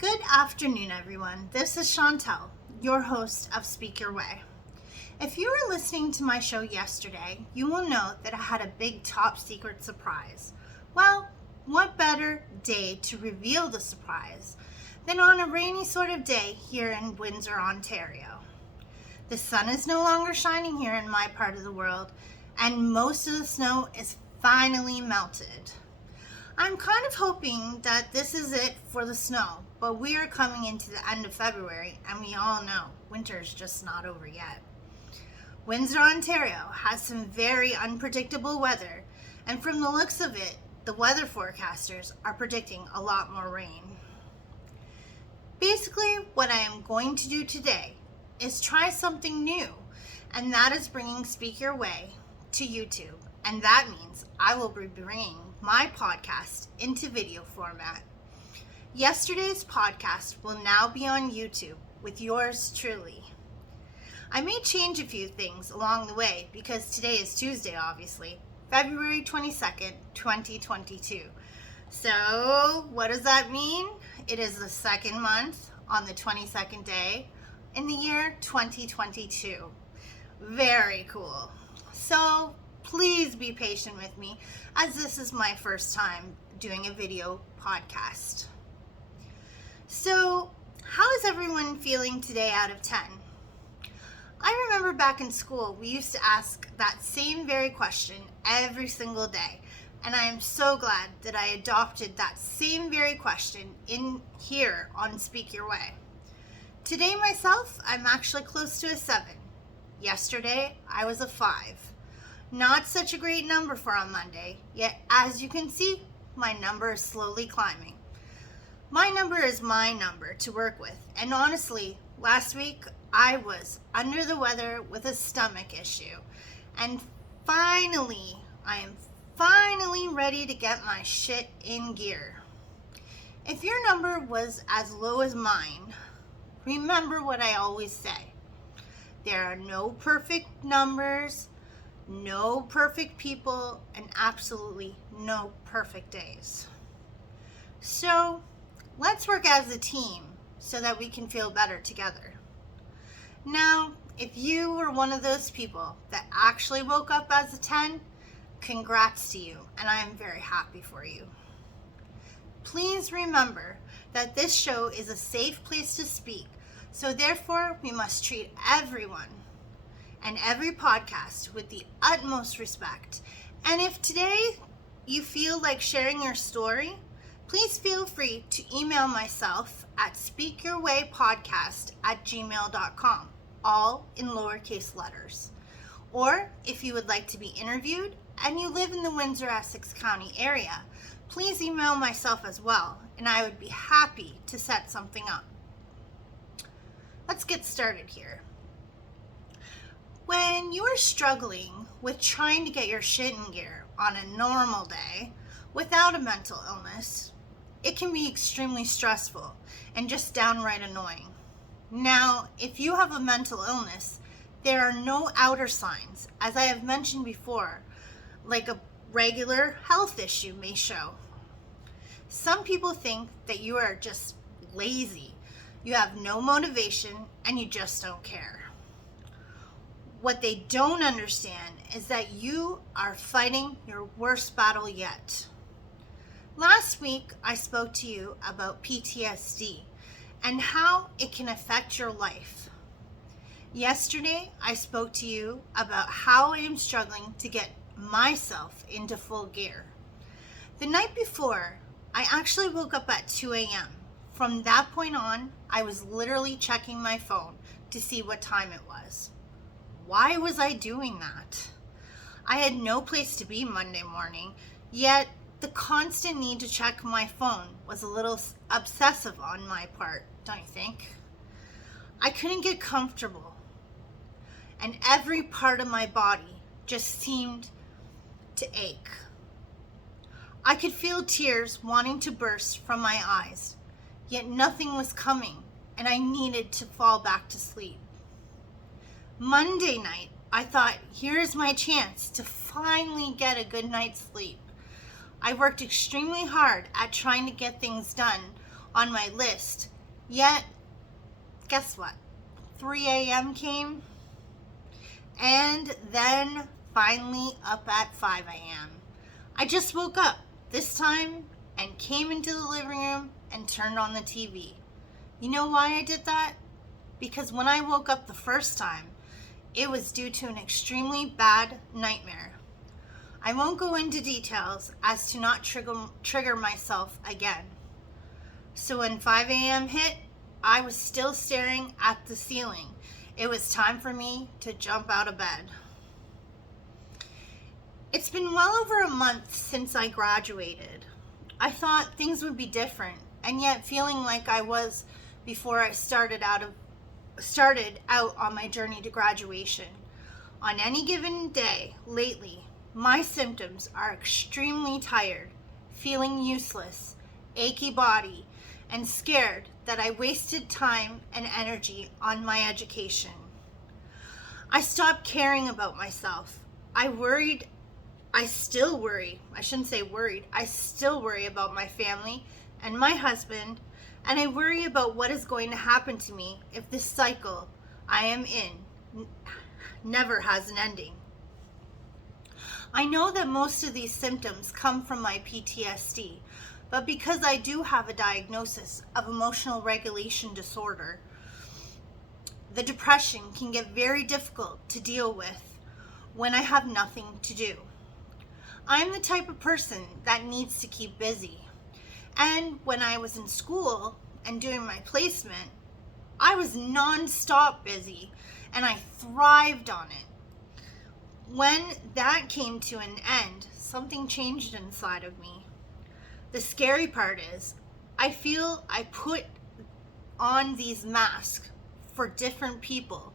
Good afternoon, everyone. This is Chantel, your host of Speak Your Way. If you were listening to my show yesterday, you will know that I had a big top secret surprise. Well, what better day to reveal the surprise than on a rainy sort of day here in Windsor, Ontario. The sun is no longer shining here in my part of the world, and most of the snow is finally melted. I'm kind of hoping that this is it for the snow, but we are coming into the end of February, and we all know winter's just not over yet. Windsor, Ontario has some very unpredictable weather, and from the looks of it, the weather forecasters are predicting a lot more rain. Basically, what I am going to do today is try something new, and that is bringing Speak Your Way to YouTube, and that means I will be bringing my podcast into video format. Yesterday's podcast will now be on YouTube with yours truly. I may change a few things along the way because today is Tuesday, obviously, February 22nd, 2022. So, what does that mean? It is the second month on the 22nd day in the year 2022. Very cool. So, please be patient with me as this is my first time doing a video podcast. So, how is everyone feeling today out of 10? I remember back in school, we used to ask that same very question every single day. And I am so glad that I adopted that same very question in here on Speak Your Way. Today myself, I'm actually close to a 7. Yesterday, I was a 5. Not such a great number for a Monday, yet as you can see, my number is slowly climbing. My number is my number to work with, and honestly, last week I was under the weather with a stomach issue, and finally, I am finally ready to get my shit in gear. If your number was as low as mine, remember what I always say. There are no perfect numbers, no perfect people, and absolutely no perfect days. So, let's work as a team so that we can feel better together. Now, if you were one of those people that actually woke up as a 10, congrats to you, and I am very happy for you. Please remember that this show is a safe place to speak, so therefore we must treat everyone and every podcast with the utmost respect. And if today you feel like sharing your story, please feel free to email myself at speakyourwaypodcast@gmail.com, all in lowercase letters. Or if you would like to be interviewed and you live in the Windsor-Essex County area, please email myself as well, and I would be happy to set something up. Let's get started here. When you are struggling with trying to get your shit in gear on a normal day without a mental illness, it can be extremely stressful and just downright annoying. Now, if you have a mental illness, there are no outer signs, as I have mentioned before, like a regular health issue may show. Some people think that you are just lazy, you have no motivation, and you just don't care. What they don't understand is that you are fighting your worst battle yet. Last week, I spoke to you about PTSD and how it can affect your life. Yesterday, I spoke to you about how I am struggling to get myself into full gear. The night before, I actually woke up at 2 a.m. From that point on, I was literally checking my phone to see what time it was. Why was I doing that? I had no place to be Monday morning, yet the constant need to check my phone was a little obsessive on my part, don't you think? I couldn't get comfortable, and every part of my body just seemed to ache. I could feel tears wanting to burst from my eyes, yet nothing was coming, and I needed to fall back to sleep. Monday night, I thought, here's my chance to finally get a good night's sleep. I worked extremely hard at trying to get things done on my list Yet, guess what? 3 a.m. came, and then finally up at 5 a.m. I just woke up this time and came into the living room and turned on the TV. You know why I did that? Because when I woke up the first time, it was due to an extremely bad nightmare. I won't go into details as to not trigger myself again. So when 5 a.m. hit, I was still staring at the ceiling. It was time for me to jump out of bed. It's been well over a month since I graduated. I thought things would be different, and yet feeling like I was before I started out on my journey to graduation. On any given day lately, my symptoms are extremely tired, feeling useless, achy body, and scared that I wasted time and energy on my education. I stopped caring about myself. I still worry about my family and my husband, and I worry about what is going to happen to me if this cycle I am in never has an ending. I know that most of these symptoms come from my PTSD, but because I do have a diagnosis of emotional regulation disorder, the depression can get very difficult to deal with when I have nothing to do. I'm the type of person that needs to keep busy. And when I was in school and doing my placement, I was non-stop busy and I thrived on it. When that came to an end, something changed inside of me. The scary part is, I feel I put on these masks for different people.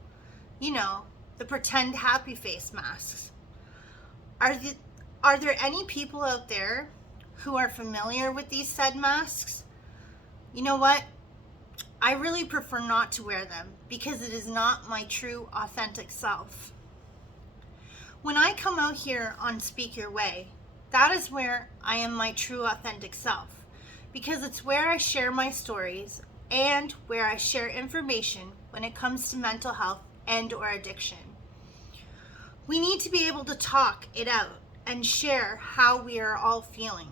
You know, the pretend happy face masks. Are there any people out there who are familiar with these said masks? You know what? I really prefer not to wear them because it is not my true, authentic self. When I come out here on Speak Your Way, that is where I am my true, authentic self, because it's where I share my stories and where I share information when it comes to mental health and or addiction. We need to be able to talk it out and share how we are all feeling.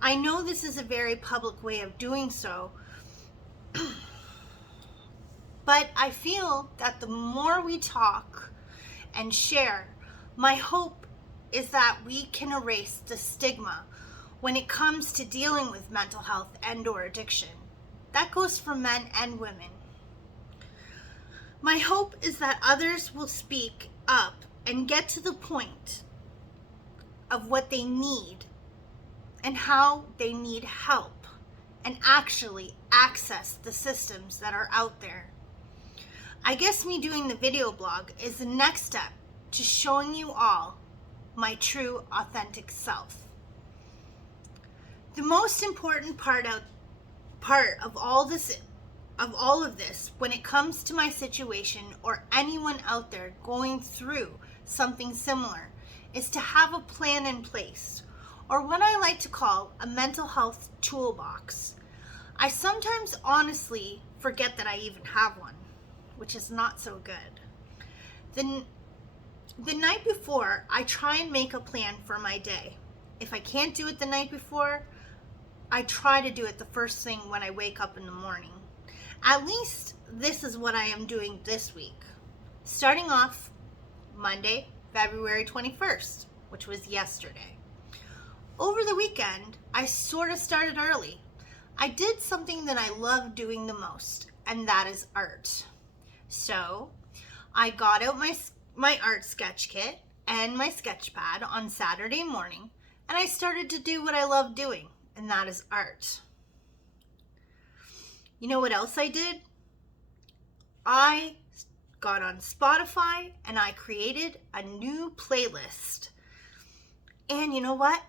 I know this is a very public way of doing so, but I feel that the more we talk and share, my hope is that we can erase the stigma when it comes to dealing with mental health and or addiction. That goes for men and women. My hope is that others will speak up and get to the point of what they need and how they need help and actually access the systems that are out there. I guess me doing the video blog is the next step to showing you all my true, authentic self. The most important part of all of this when it comes to my situation or anyone out there going through something similar is to have a plan in place, or what I like to call a mental health toolbox. I sometimes honestly forget that I even have one, which is not so good. The night before, I try and make a plan for my day. If I can't do it the night before, I try to do it the first thing when I wake up in the morning. At least this is what I am doing this week. Starting off Monday, February 21st, which was yesterday. Over the weekend, I sort of started early. I did something that I love doing the most, and that is art. So, I got out my art sketch kit and my sketch pad on Saturday morning, and I started to do what I love doing, and that is art. You know what else I did? I got on Spotify and I created a new playlist. And you know what?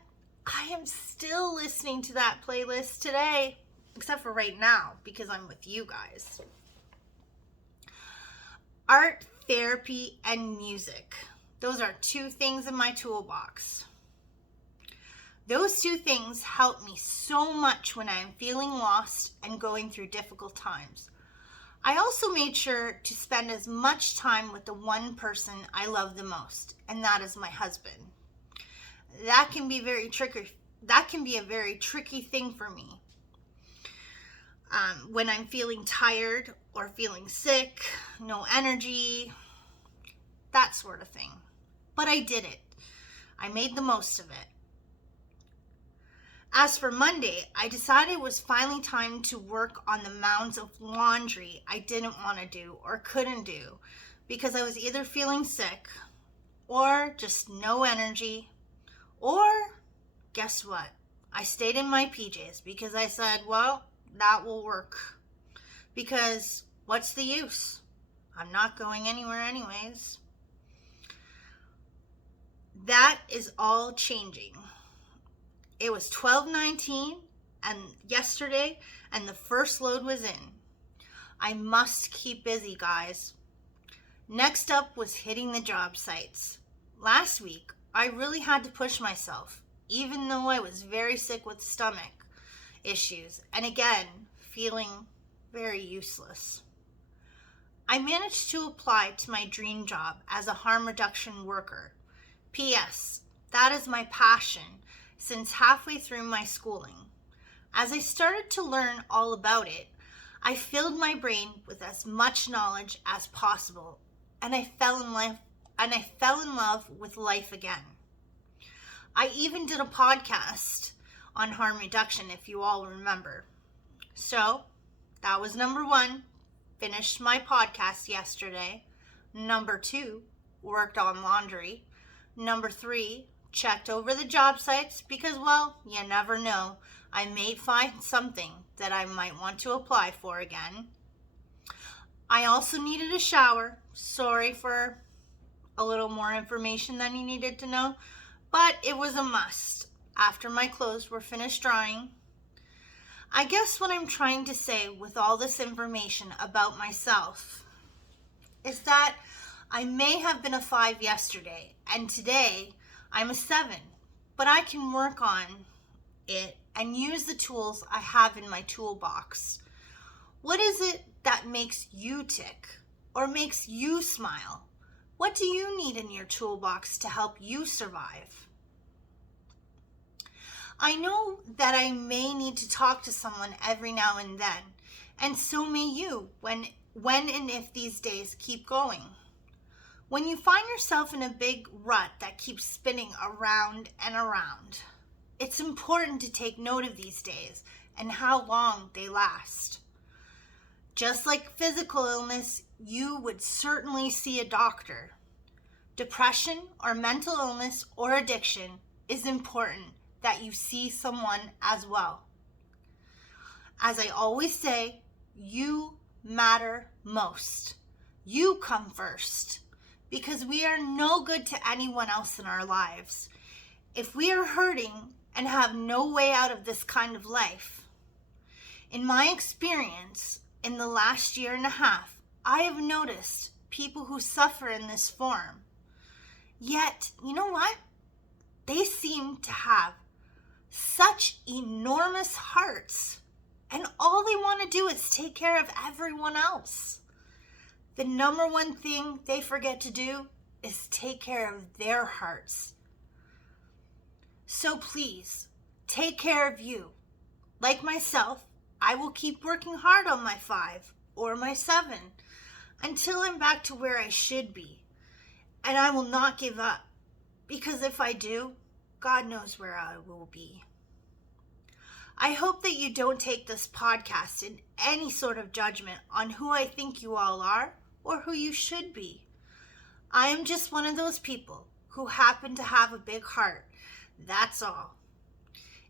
I am still listening to that playlist today, except for right now because I'm with you guys. Art, therapy, and music. Those are two things in my toolbox. Those two things help me so much when I am feeling lost and going through difficult times. I also made sure to spend as much time with the one person I love the most, and that is my husband. That can be very tricky. That can be a very tricky thing for me. When I'm feeling tired or feeling sick, no energy, that sort of thing. But I did it. I made the most of it. As for Monday, I decided it was finally time to work on the mounds of laundry I didn't want to do or couldn't do because I was either feeling sick or just no energy, or guess what? I stayed in my PJs because I said, well, that will work. Because what's the use? I'm not going anywhere anyways. That is all changing. It was 12:19 and yesterday, and the first load was in. I must keep busy, guys. Next up was hitting the job sites. Last week, I really had to push myself, even though I was very sick with stomach issues, and again, feeling very useless. I managed to apply to my dream job as a harm reduction worker. P.S. That is my passion since halfway through my schooling. As I started to learn all about it, I filled my brain with as much knowledge as possible, and I fell in love with life again. I even did a podcast on harm reduction, if you all remember. So, that was number 1, finished my podcast yesterday. Number 2, worked on laundry. Number 3, checked over the job sites because, well, you never know. I may find something that I might want to apply for again. I also needed a shower. Sorry for a little more information than you needed to know, but it was a must after my clothes were finished drying. I guess what I'm trying to say with all this information about myself is that I may have been a 5 yesterday, and today I'm a 7, but I can work on it and use the tools I have in my toolbox. What is it that makes you tick or makes you smile? What do you need in your toolbox to help you survive? I know that I may need to talk to someone every now and then, and so may you when and if these days keep going. When you find yourself in a big rut that keeps spinning around and around, it's important to take note of these days and how long they last. Just like physical illness, you would certainly see a doctor. Depression or mental illness or addiction is important that you see someone as well. As I always say, you matter most. You come first, because we are no good to anyone else in our lives. If we are hurting and have no way out of this kind of life, in my experience, in the last year and a half, I have noticed people who suffer in this form. Yet, you know what? They seem to have such enormous hearts, and all they want to do is take care of everyone else. The number one thing they forget to do is take care of their hearts. So please, take care of you. Like myself, I will keep working hard on my 5 or my 7 until I'm back to where I should be. And I will not give up, because if I do, God knows where I will be. I hope that you don't take this podcast in any sort of judgment on who I think you all are or who you should be. I am just one of those people who happen to have a big heart. That's all.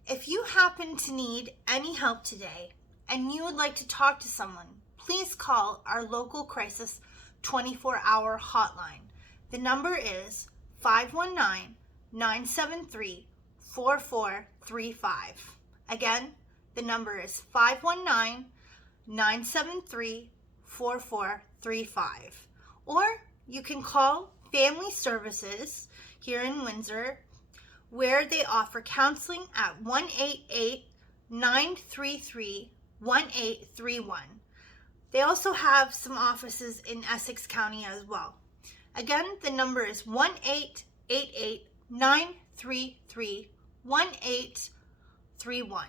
If you happen to need any help today and you would like to talk to someone, please call our local crisis 24-hour hotline. The number is 519-973-4435. Again, the number is 519-973-4435. Or you can call Family Services here in Windsor, where they offer counseling at 1-888-933-1831. They also have some offices in Essex County as well. Again, the number is 1-888-933-1831.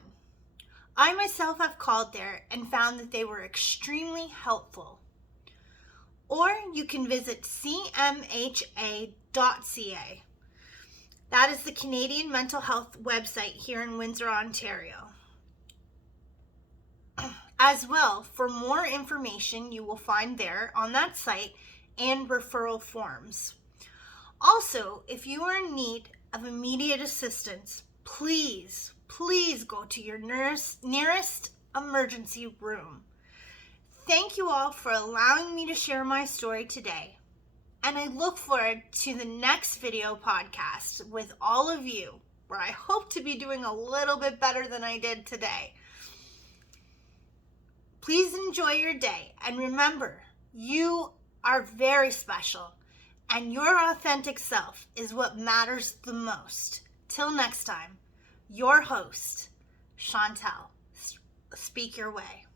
I myself have called there and found that they were extremely helpful. Or you can visit cmha.ca. That is the Canadian Mental Health website here in Windsor, Ontario. As well, for more information you will find there on that site and referral forms. Also, if you are in need of immediate assistance, please go to your nearest emergency room. Thank you all for allowing me to share my story today, and I look forward to the next video podcast with all of you, where I hope to be doing a little bit better than I did today. Please enjoy your day, and remember, you are very special, and your authentic self is what matters the most. Till next time, your host, Chantel. Speak your way.